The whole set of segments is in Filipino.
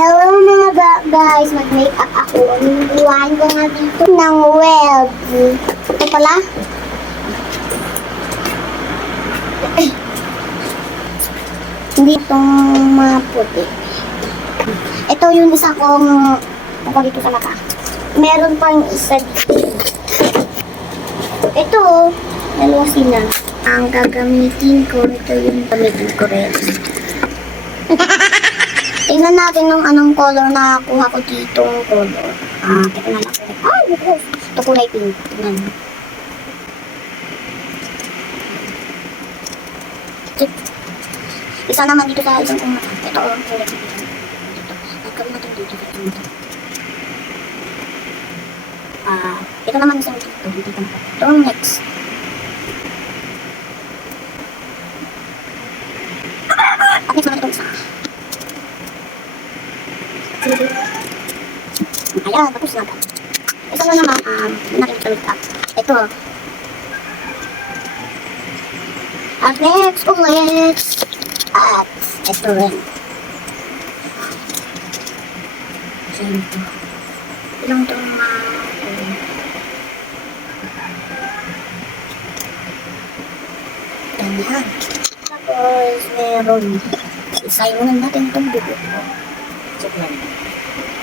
Hello mga guys, mag-makeup ako. Iwan ko nga dito ng web. Ito pala. Hindi itong maputi. Ito yung isa kong dito sa mata. Meron pang isa dito. Ito, dalawa sila. Ang gagamitin ko, ito yung gamitin ko rin. Tingnan natin nung anong color na kuha ko dito. Color. Teka na lang. Ay, ito kulay pink. Tingnan. Isa naman dito sa isang kong mata. Ito ang kulay pink. Dito. Nagkaroon natin dito sa isang mata. Ito naman isang dito. Dito na. Ito ang next. At next naman itong isa. Ayan, tapos na. Isa na naman, natin ito makeup. Ito. At next ulit. At ito rin. Ito. Ilang itong ganyan. Tapos, meron. Isayin natin itong bubo ko.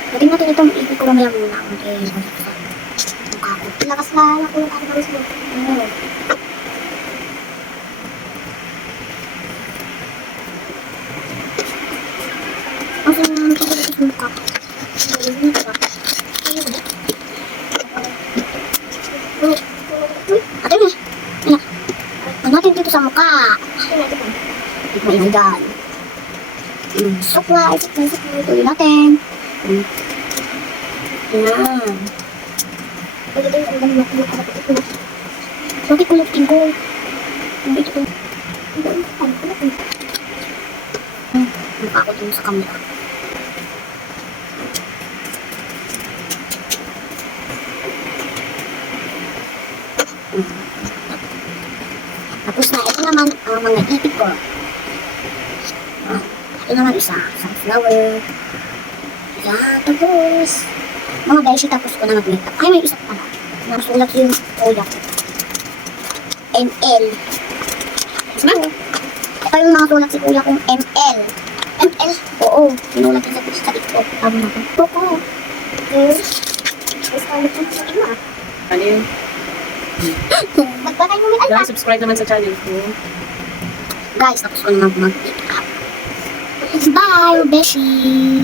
Lagyan natin itong ibig ko mamaya muna. Okay, mukha ko. Lakas na ako yung aking gusto. Kasi naman yung mukha ko. Ate mo. Ayan. Natin dito sa mukha. Oh my God. Supply. Tuloy natin. Ayan. Bakit kulutin ko? Hindi ito. Mukha ko dun sa camera. Tapos na, ito naman ang mga ipit ko. Ito naman isa, sunflower. Yan, tapos mga beshi, tapos ko na mag-makeup. Ay, may isa pala. Nasulat yung kuya ko. ML. Ito yung mga sulat si kuya kong ML. ML? Oo, sinulat yung sa TikTok. Tama na ko. Toko. Ano yun? Magbakay mo may alak. Subscribe naman sa channel ko. Guys, tapos ko na mag-makeup. Bye, beshi.